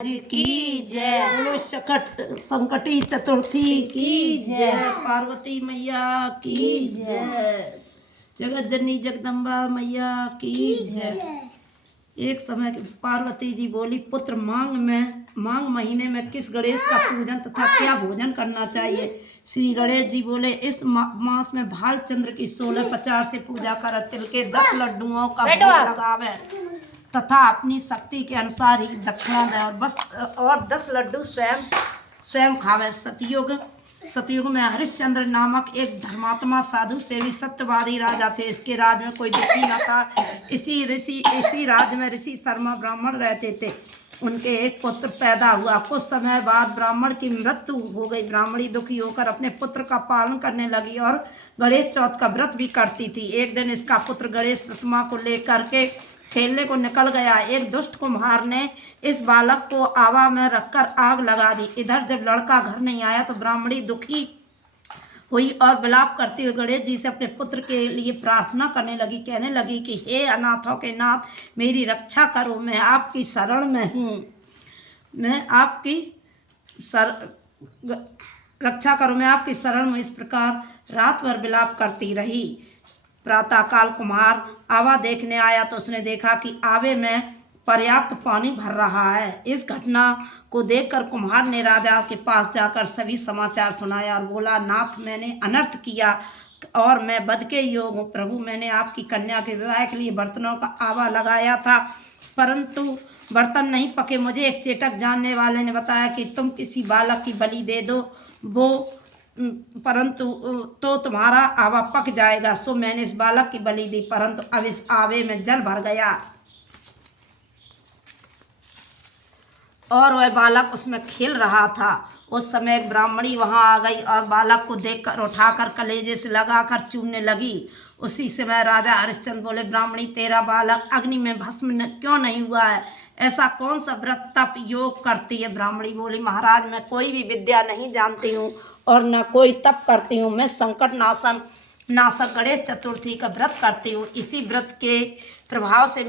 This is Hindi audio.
जी की जय। बोलो संकटी चतुर्थी की जय। पार्वती मैया की जय। जगत जननी जगदम्बा मैया की जय। एक समय पार्वती जी बोली, पुत्र मांग महीने में किस गणेश का पूजन तथा क्या भोजन करना चाहिए। श्री गणेश जी बोले, इस मास में भालचंद्र की 1650 से पूजा कर तिल के 10 लड्डुओं का भोग लगावे तथा अपनी शक्ति के अनुसार ही दक्षिणा दे और 10 लड्डू स्वयं खावे। सतयुग में हरिश्चंद्र नामक एक धर्मात्मा साधु सेवी सत्यवादी राजा थे। इसके राज्य में कोई दुखी न था। इसी राज्य में ऋषि शर्मा ब्राह्मण रहते थे। उनके एक पुत्र पैदा हुआ। कुछ समय बाद ब्राह्मण की मृत्यु हो गई। ब्राह्मणी दुखी होकर अपने पुत्र का पालन करने लगी और गणेश चौथ का व्रत भी करती थी। एक दिन इसका पुत्र गणेश प्रतिमा को लेकर के खेलने को निकल गया। एक दुष्ट कुम्हार ने इस बालक को आवा में रखकर आग लगा दी। इधर जब लड़का घर नहीं आया तो ब्राह्मणी दुखी हुई और विलाप करते हुए गणेश जी से अपने पुत्र के लिए प्रार्थना करने लगी। कहने लगी कि हे अनाथों के नाथ, मेरी रक्षा करो, मैं आपकी शरण में हूँ। रक्षा करो, मैं आपकी शरण में। इस प्रकार रात भर विलाप करती रही। प्रातःकाल कुम्हार आवा देखने आया तो उसने देखा कि आवे में पर्याप्त पानी भर रहा है। इस घटना को देखकर कुम्हार ने राजा के पास जाकर सभी समाचार सुनाया और बोला, नाथ, मैंने अनर्थ किया और मैं वध के योग हूँ। प्रभु, मैंने आपकी कन्या के विवाह के लिए बर्तनों का आवा लगाया था, परंतु बर्तन नहीं पके। मुझे एक चेटक जानने वाले ने बताया कि तुम किसी बालक की बलि दे दो, परंतु तो तुम्हारा आवा पक जाएगा। सो मैंने इस बालक की बलि दी, परंतु अब इस आवे में जल भर गया और वह बालक उसमें खेल रहा था। उस समय एक ब्राह्मणी वहां आ गई और बालक को देखकर उठाकर कलेजे से लगाकर चूमने लगी। उसी समय राजा हरिश्चंद्र बोले, ब्राह्मणी, तेरा बालक अग्नि में भस्म क्यों नहीं हुआ है? ऐसा कौन सा व्रत तप योग करती है? ब्राह्मणी बोली, महाराज, मैं कोई भी विद्या नहीं जानती हूँ और न कोई तप करती हूँ। मैं संकट नाशक गणेश चतुर्थी का व्रत करती हूँ। इसी व्रत के प्रभाव से